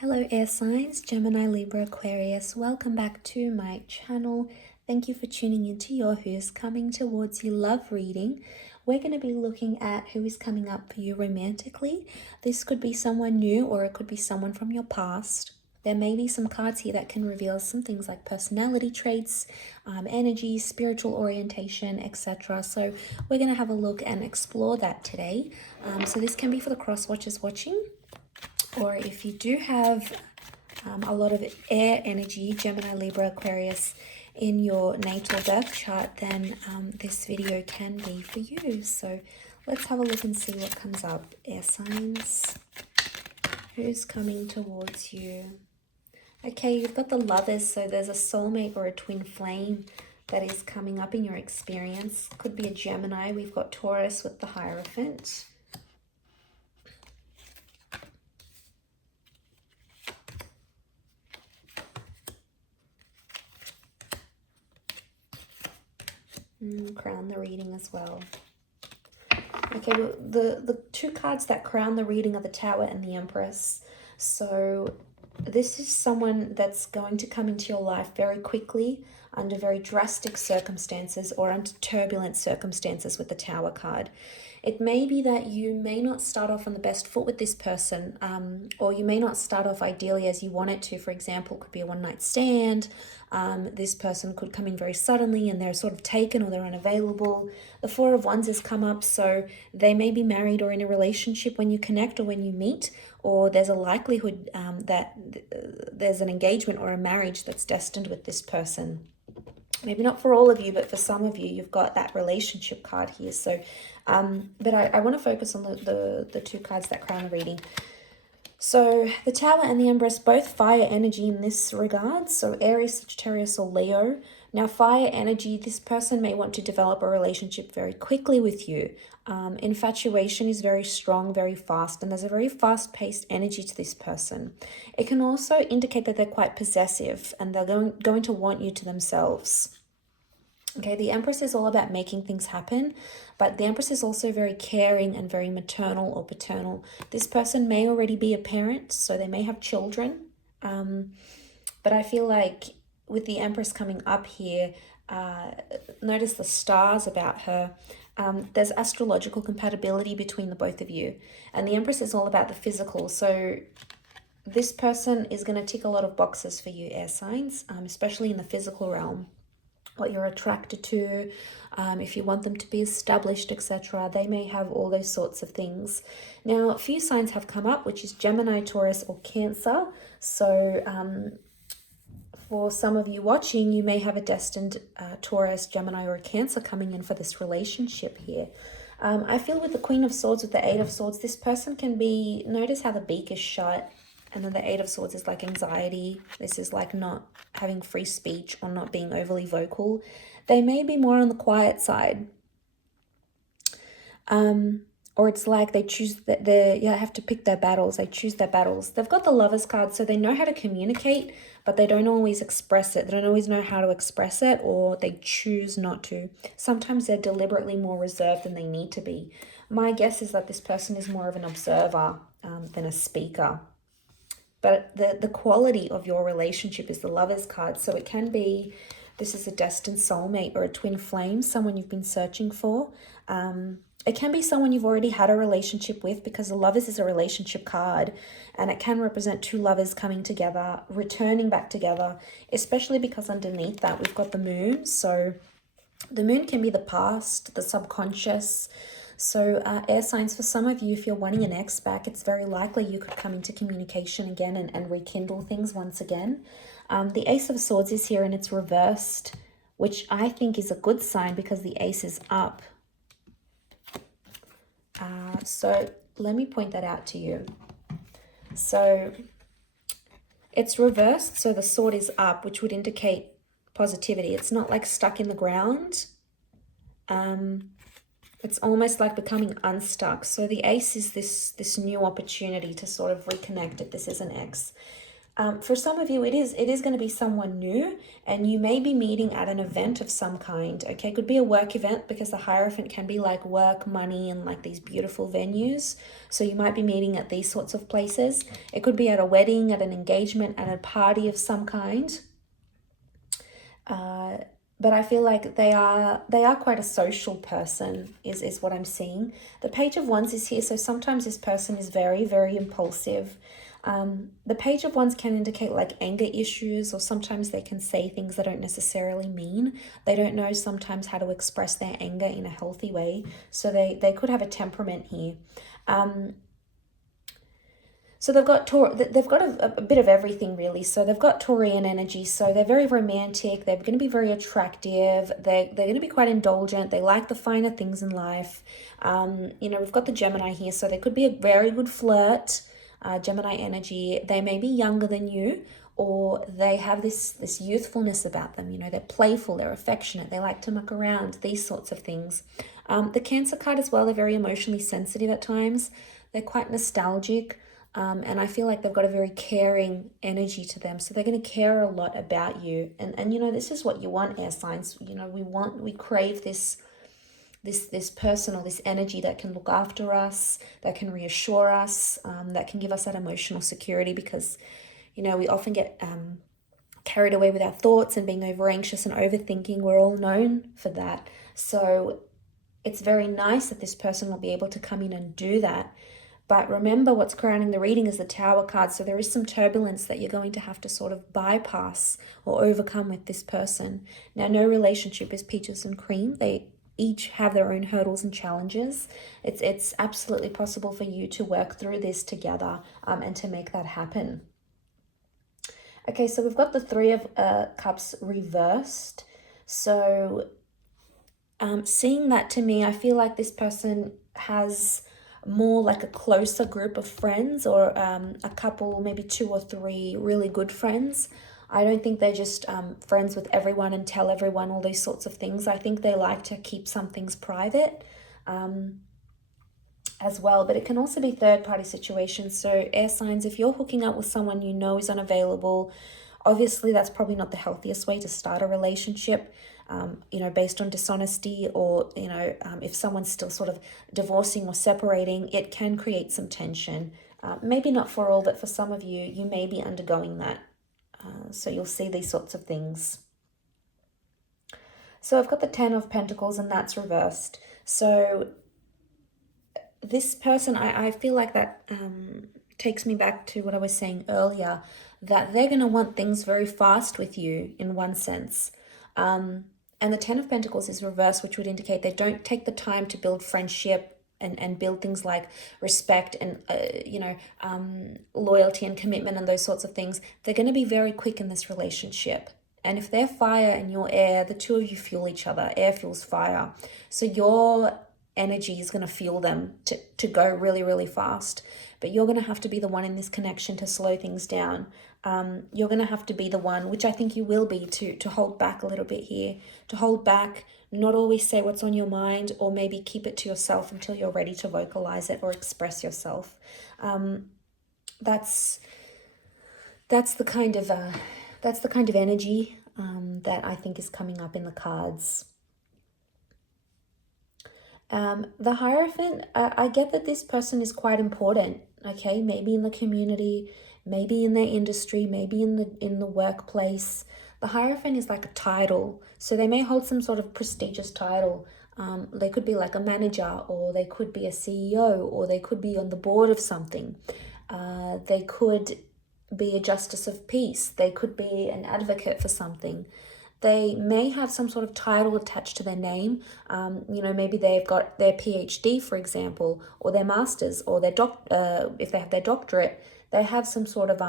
Hello air signs, Gemini, Libra, Aquarius. Welcome back to my channel. Thank you for tuning into your Who's Coming Towards You love reading. We're going to be looking at who is coming up for you romantically. This could be someone new or it could be someone from your past. There may be some cards here that can reveal some things like personality traits, energy, spiritual orientation, etc. So we're going to have a look and explore that today. So this can be for the cross watchers watching. Or if you do have a lot of air energy, Gemini, Libra, Aquarius, in your natal birth chart, then this video can be for you. So let's have a look and see what comes up. Air signs, who's coming towards you? Okay, you've got the Lovers, so there's a soulmate or a twin flame that is coming up in your experience. Could be a Gemini. We've got Taurus with the Hierophant. Crown the reading as well. Okay, well, the two cards that crown the reading are the Tower and the Empress. So this is someone that's going to come into your life very quickly under very drastic circumstances or under turbulent circumstances with the Tower card. It may be that you may not start off on the best foot with this person, or you may not start off ideally as you want it to. For example, it could be a one-night stand. This person could come in very suddenly and they're sort of taken or they're unavailable. The Four of Wands has come up, so they may be married or in a relationship when you connect or when you meet, or there's a likelihood that there's an engagement or a marriage that's destined with this person. Maybe not for all of you, but for some of you, you've got that relationship card here. So, but I want to focus on the two cards that crown the reading. So the Tower and the Empress, both fire energy in this regard. So Aries, Sagittarius, or Leo. Now, fire energy, this person may want to develop a relationship very quickly with you. Infatuation is very strong, very fast, and there's a very fast-paced energy to this person. It can also indicate that they're quite possessive and they're going to want you to themselves. Okay, the Empress is all about making things happen, but the Empress is also very caring and very maternal or paternal. This person may already be a parent, so they may have children. But I feel like with the Empress coming up here, notice the stars about her. There's astrological compatibility between the both of you. And the Empress is all about the physical. So this person is going to tick a lot of boxes for you, air signs, especially in the physical realm. What you're attracted to, if you want them to be established, etc. They may have all those sorts of things. Now, a few signs have come up, which is Gemini, Taurus, or Cancer. So for some of you watching, you may have a destined Taurus, Gemini, or a Cancer coming in for this relationship here. I feel with the Queen of Swords, with the Eight of Swords, this person can be, notice how the beak is shut, and then the Eight of Swords is like anxiety. This is like not having free speech or not being overly vocal. They may be more on the quiet side. Or it's like they choose that they have to pick their battles. They choose their battles. They've got the Lovers card, so they know how to communicate, but they don't always express it. They don't always know how to express it, or they choose not to. Sometimes they're deliberately more reserved than they need to be. My guess is that this person is more of an observer than a speaker. But the quality of your relationship is the Lovers card. So it can be, this is a destined soulmate or a twin flame, someone you've been searching for. It can be someone you've already had a relationship with, because the Lovers is a relationship card. And it can represent two lovers coming together, returning back together, especially because underneath that we've got the Moon. So the Moon can be the past, the subconscious. So air signs, for some of you, if you're wanting an ex back, it's very likely you could come into communication again and rekindle things once again. The Ace of Swords is here and it's reversed, which I think is a good sign because the Ace is up. So let me point that out to you. So it's reversed, so the sword is up, which would indicate positivity. It's not like stuck in the ground. It's almost like becoming unstuck. So the Ace is this new opportunity to sort of reconnect if this is an ex. For some of you, it is going to be someone new, and you may be meeting at an event of some kind. Okay, could be a work event, because the Hierophant can be like work, money, and like these beautiful venues. So you might be meeting at these sorts of places. It could be at a wedding, at an engagement, at a party of some kind. But I feel like they are quite a social person, is what I'm seeing. The Page of Wands is here, so sometimes this person is very, very impulsive. The Page of Wands can indicate like anger issues, or sometimes they can say things they don't necessarily mean. They don't know sometimes how to express their anger in a healthy way, so they could have a temperament here. So they've got a bit of everything, really. So they've got Taurian energy, so they're very romantic, they're going to be very attractive, they're going to be quite indulgent, they like the finer things in life. We've got the Gemini here, so they could be a very good flirt, Gemini energy. They may be younger than you, or they have this youthfulness about them. They're playful, they're affectionate, they like to muck around, these sorts of things. The Cancer card as well, they're very emotionally sensitive at times, they're quite nostalgic. And I feel like they've got a very caring energy to them. So they're going to care a lot about you. And this is what you want, air signs. We crave this person or this energy that can look after us, that can reassure us, that can give us that emotional security, because, we often get carried away with our thoughts and being over anxious and overthinking. We're all known for that. So it's very nice that this person will be able to come in and do that. But remember, what's crowning the reading is the Tower card. So there is some turbulence that you're going to have to sort of bypass or overcome with this person. Now, no relationship is peaches and cream. They each have their own hurdles and challenges. It's absolutely possible for you to work through this together and to make that happen. Okay, so we've got the Three of Cups reversed. So seeing that, to me, I feel like this person has more like a closer group of friends, or a couple, maybe 2 or 3 really good friends. I don't think they're just friends with everyone and tell everyone all these sorts of things. I think they like to keep some things private as well. But it can also be third-party situations. So air signs, if you're hooking up with someone you know is unavailable, obviously that's probably not the healthiest way to start a relationship. Based on dishonesty, or, if someone's still sort of divorcing or separating, it can create some tension. Maybe not for all, but for some of you, you may be undergoing that. So you'll see these sorts of things. So I've got the Ten of Pentacles, and that's reversed. So this person, I feel like that takes me back to what I was saying earlier, that they're going to want things very fast with you in one sense. And the Ten of Pentacles is reversed, which would indicate they don't take the time to build friendship and build things like respect and, loyalty and commitment and those sorts of things. They're going to be very quick in this relationship. And if they're fire and you're air, the two of you fuel each other. Air fuels fire. So your energy is going to fuel them to go really, really fast. But you're going to have to be the one in this connection to slow things down. You're going to have to be the one, which I think you will be, to hold back a little bit here, to hold back, not always say what's on your mind, or maybe keep it to yourself until you're ready to vocalize it or express yourself. That's the kind of energy that I think is coming up in the cards. The Hierophant, I get that this person is quite important, okay? Maybe in the community, maybe in their industry, maybe in the workplace. The Hierophant is like a title, so they may hold some sort of prestigious title. They could be like a manager, or they could be a CEO, or they could be on the board of something. They could be a justice of peace. They could be an advocate for something. They may have some sort of title attached to their name. Maybe they've got their PhD, for example, or their master's, or their if they have their doctorate, they have some sort of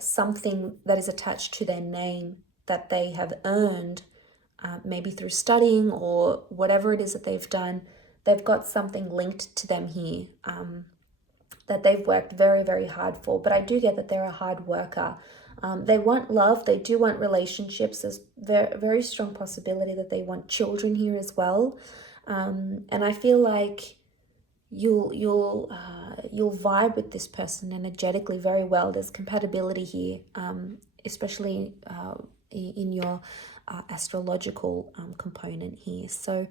something that is attached to their name that they have earned, maybe through studying or whatever it is that they've done. They've got something linked to them here that they've worked very, very hard for. But I do get that they're a hard worker. They want love. They do want relationships. There's very strong possibility that they want children here as well. And I feel like you'll vibe with this person energetically very well. There's compatibility here, especially in your astrological component here. So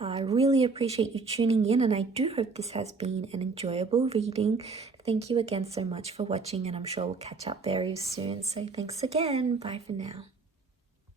I really appreciate you tuning in, and I do hope this has been an enjoyable reading. Thank you again so much for watching, and I'm sure we'll catch up very soon. So thanks again. Bye for now.